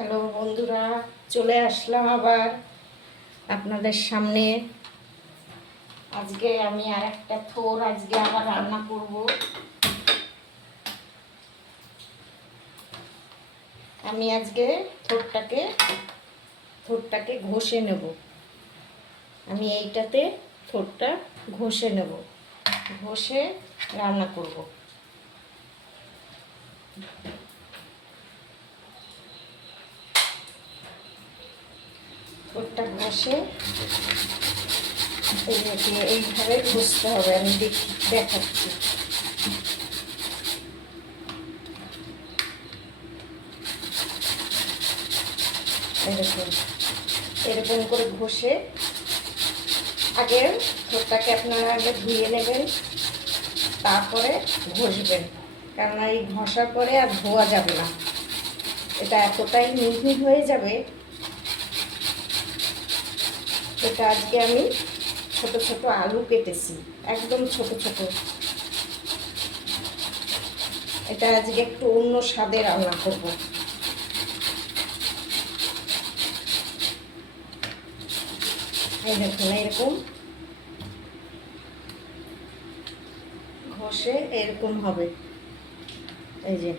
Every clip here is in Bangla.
হ্যালো বন্ধুরা, চলে আসলাম আবার আপনাদের সামনে। আজকে আমি আর একটা থোর আবার রান্না করব। আমি আজকে থোরটাকে ঘষে নেব। আমি এইটাতে থোরটা ঘষে নেব, ঘষে রান্না করব। থোরটা ঘষে এইভাবে ঘষতে হবে। আমি দেখাচ্ছি। এরকম করে ঘষে আগে থোরটাকে আপনারা আগে ধুয়ে নেবেন, তারপরে ঘষবেন, কেননা এই ঘষার পরে আর ধোয়া যাবে না। এটা এতটাই মিহি হয়ে যাবে। এটা আজকে আমি ছোট ছোট আলু কেটেছি, একদম ছোট ছোট। এটা আজকে একটু অন্য স্বাদে রান্না করব। এই দেখুন, এরকম ঘষে এরকম হবে। এই যে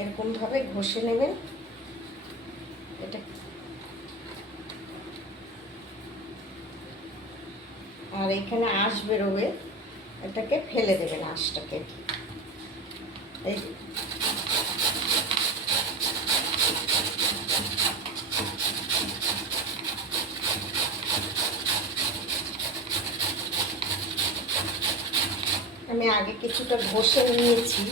এরকম ভাবে ঘষে নেবেন। এটা আর এখানে আঁশ বেরোবে, এটাকে ফেলে দেবেন আঁশটাকে। এই আমি আগে কিছুটা ঘষে নিয়েছি,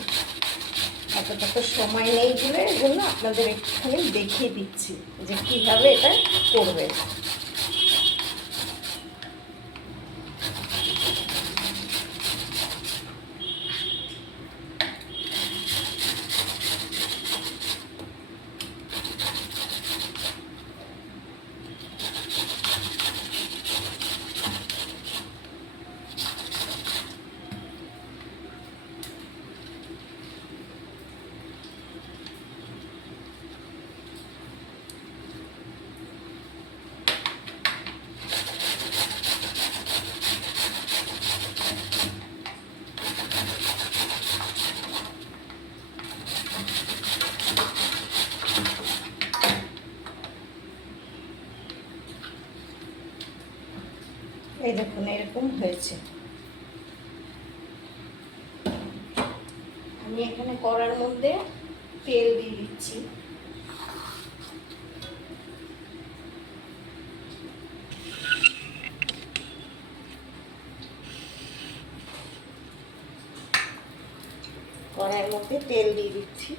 এতটা তো সময় নেই বলে এর জন্য আপনাদের একটুখানি দেখিয়ে দিচ্ছি যে কীভাবে এটা করবে। এই দেখুন, এরকম হয়েছে। আমি এখানে কড়ার মধ্যে তেল দিয়ে দিচ্ছি। কড়াইয়ের মধ্যে তেল দিয়ে দিচ্ছি।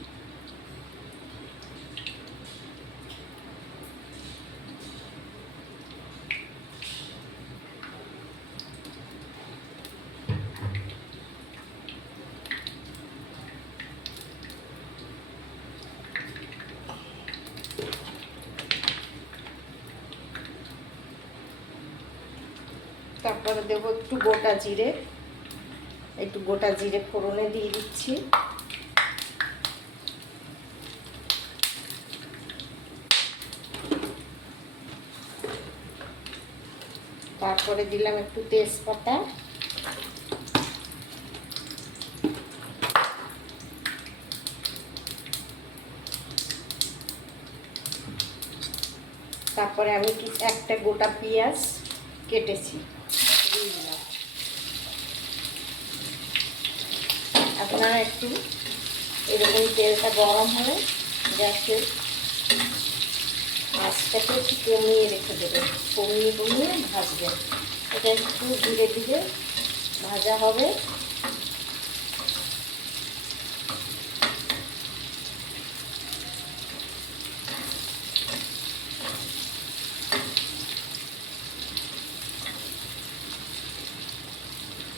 তারপরে দেবো একটু গোটা জিরে ফোড়নে দিয়ে দিচ্ছি। তারপরে দিলাম একটু তেজপাতা, তারপরে আমি একটা গোটা পেঁয়াজ কেটেছি দিয়ে দিলাম। আপনারা একটু এরকম তেলটা গরম হলে গ্যাসের আঁচটাকে একটু কমিয়ে রেখে দেবেন, কমিয়ে ভাজবেন। এটা একটু ধীরে ধীরে ভাজা হবে।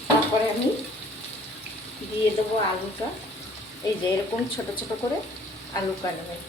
তারপরে আমি দিয়ে দেবো আলুটা। এই যে এরকম ছোট ছোট করে আলু কাটবেন।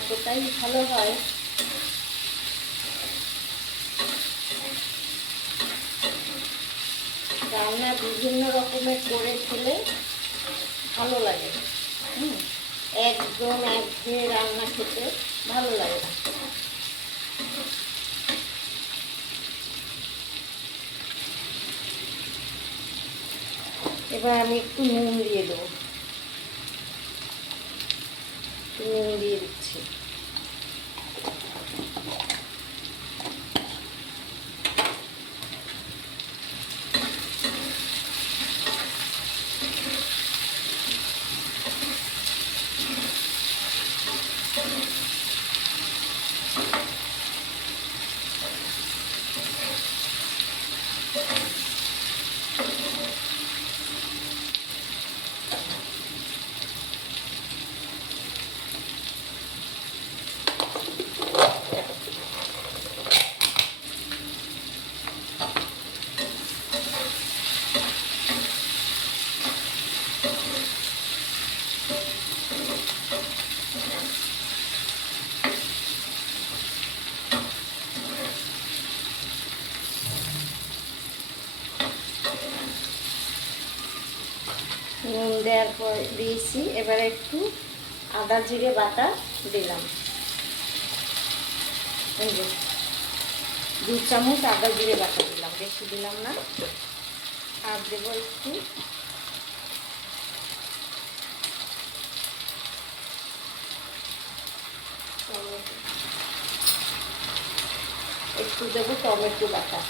এতটাই ভালো হয়। রান্না বিভিন্ন রকমের করে খেলে ভালো লাগে। একদম একঘেয়ে রান্না খেতে ভালো লাগে না। এবার আমি একটু নুন দিয়ে দেবো, নুন দিয়ে দিচ্ছি। নুন দেওয়ার পর দিয়েছি, এবারে একটু আদা জিরে বাটা দিলাম। এই যে 2 চামচ আদা জিরে বাটা দিলাম, বেশি দিলাম না। আর দেবো একটু দেবো টমেটো বাটা।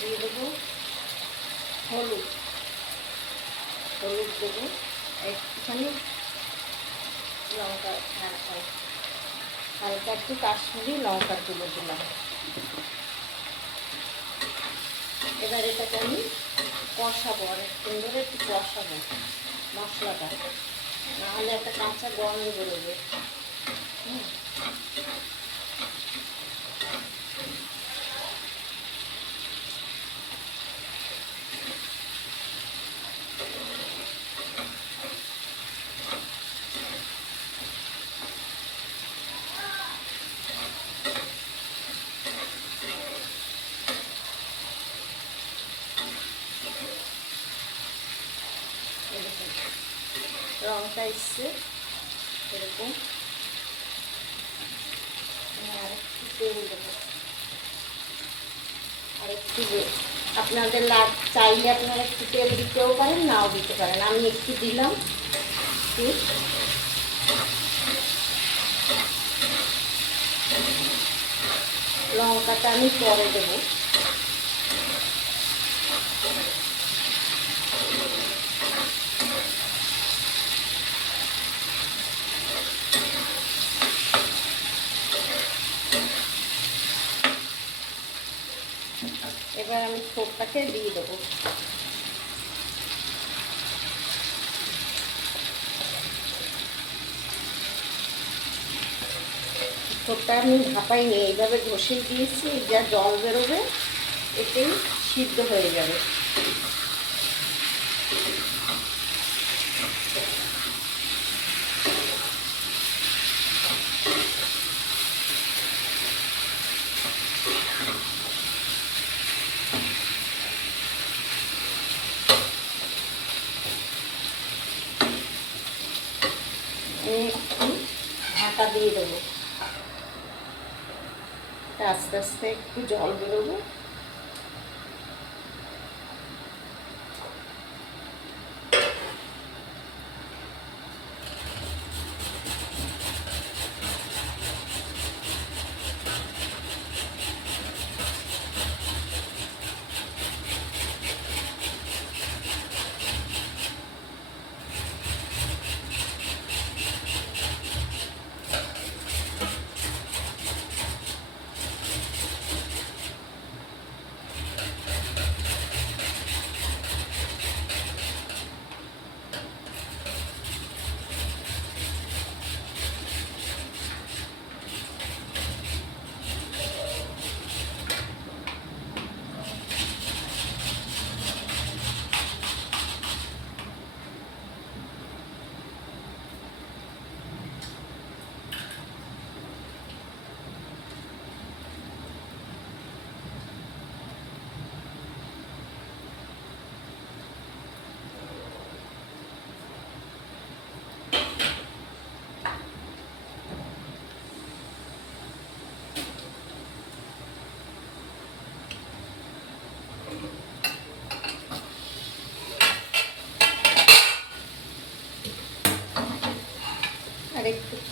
দিয়ে দেবো হলুদ, দেবো একটুখানি, লঙ্কা হালকা একটু কাশ্মীরি লঙ্কার গুঁড়ো দিলাম। এবার এটাকে আমি কষাবো, অনেক সুন্দর একটু কষাবো মশলাটা, নাহলে একটা কাঁচা গন্ধ বেরোবে। রংটা এসছে এরকম। আর একটু তেল দেবো, আর একটু আপনাদের চাইলে আপনারা একটু তেল দিতেও পারেন, নাও দিতে পারেন। আমি একটু দিলাম। লঙ্কাটা আমি পরে দেবো। এবার আমি ছোটটাকে দিয়ে দেবো। ছোটটা আমি ভাপাইনি, এইভাবে ঘষে দিয়েছি, যা জল বেরোবে এতেই সিদ্ধ হয়ে যাবে। ঢাকা দিয়ে দেবো, আস্তে আস্তে একটু জল বেরোবে।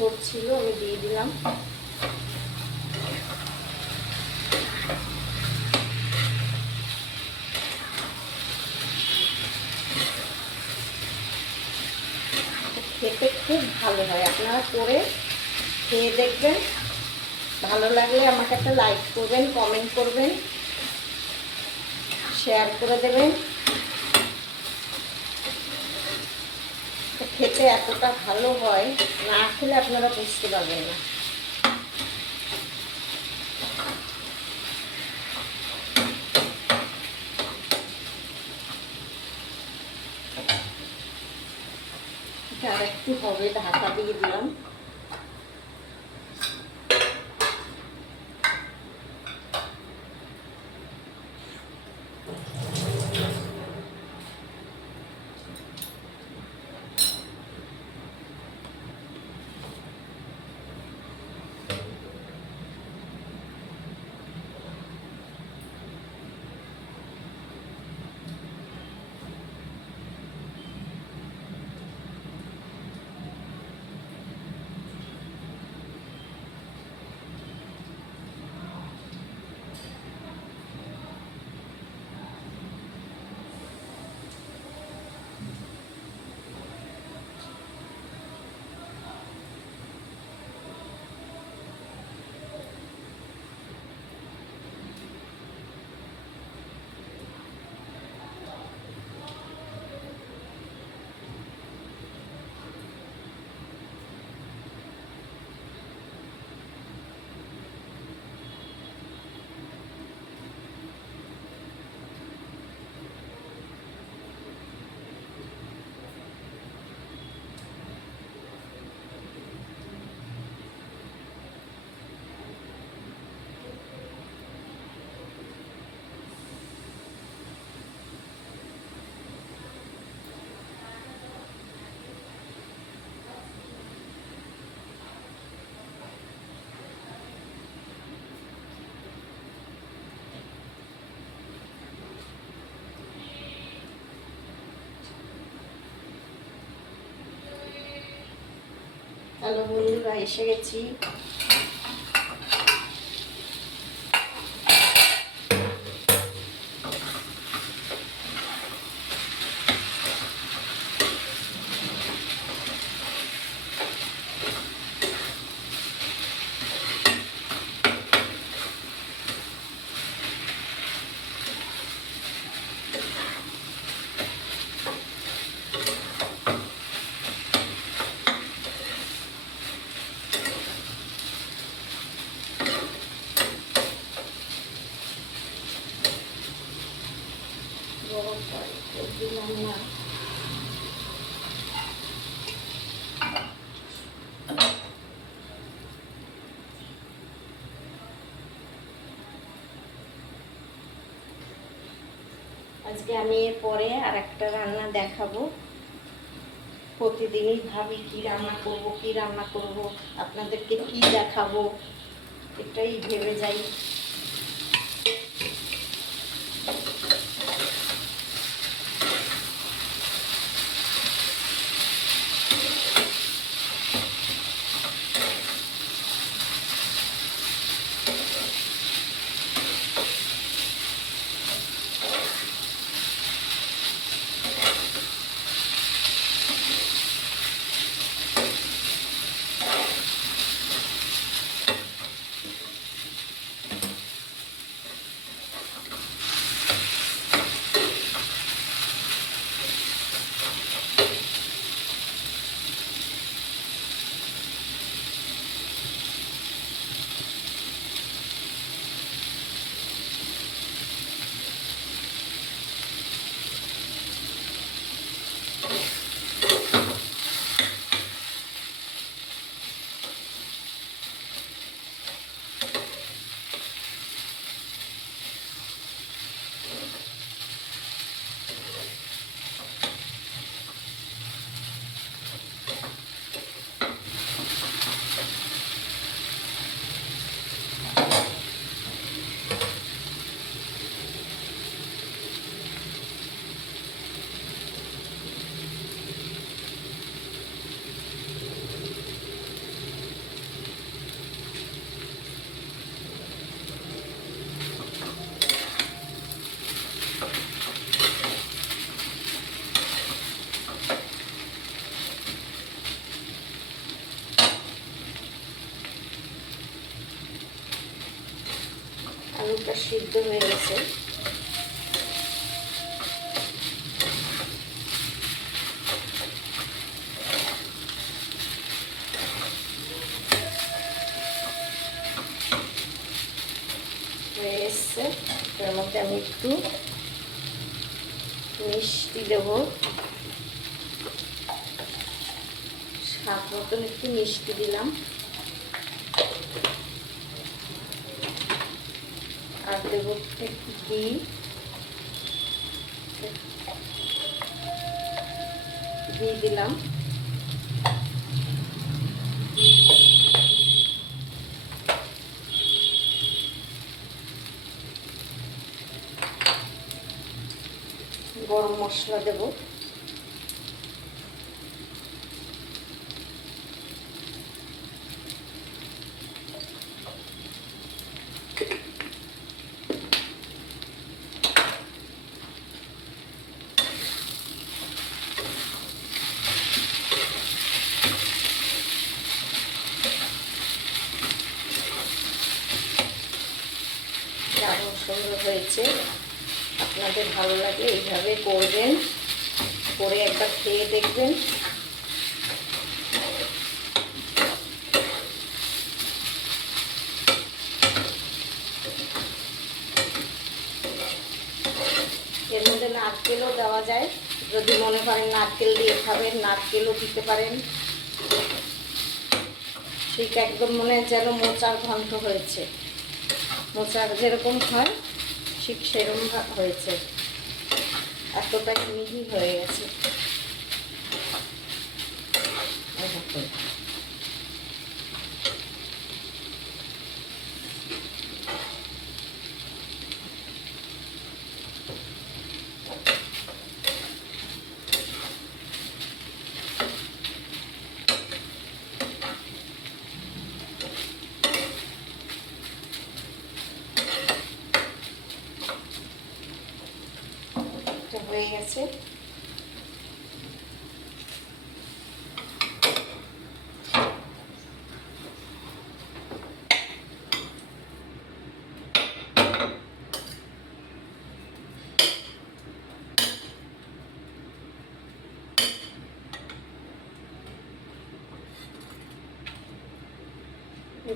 ঝোল ছিল, আমি দিয়ে দিলাম। খেতে খুব ভালো হয়, আপনারা করে খেয়ে দেখবেন। ভালো লাগলে আমাকে একটা লাইক করবেন, কমেন্ট করবেন, শেয়ার করে দেবেন। খেতে এতটা ভালো হয়, না খেলে আপনারা বুঝতে পারবেন না। আর একটু হবে, ঢাকা দিয়ে দিলাম। হ্যালো বন্ধুরা, এসে গেছি। গরম পানি দিলাম না। আজকে আমি এরপরে আর একটা রান্না দেখাবো। প্রতিদিনই ভাবি কি রান্না করব, কি রান্না করব, আপনাদেরকে কি দেখাবো, এটাই ভেবে যাই। সিদ্ধ হয়ে গেছে। হয়ে এসছে। এর মধ্যে আমি একটু মিষ্টি দেব, স্বাদ মতন একটু মিষ্টি দিলাম, আর দেব একটু ঘি, দিলাম। গরম মশলা দেব, দারুণ সুন্দর হয়েছে। আপনাদের ভালো লাগে এইভাবে করবেন, করে একবার খেয়ে দেখবেন। এর মধ্যে নারকেলও দেওয়া যায়, যদি মনে করেন নারকেল দিয়ে খাবেন নারকেলও দিতে পারেন। ঠিক একদম মনে যেন মোচার ঘন্ট হয়েছে, মোচার যেরকম হয় ঠিক সেরকম হয়েছে, এতটাই মিহি হয়ে গেছে। হয়ে গেছে।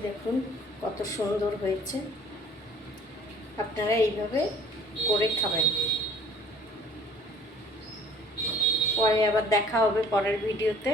দেখুন কত সুন্দর হয়েছে, আপনারা এইভাবে করে খাবেন। পরে আবার দেখা হবে পরের ভিডিওতে।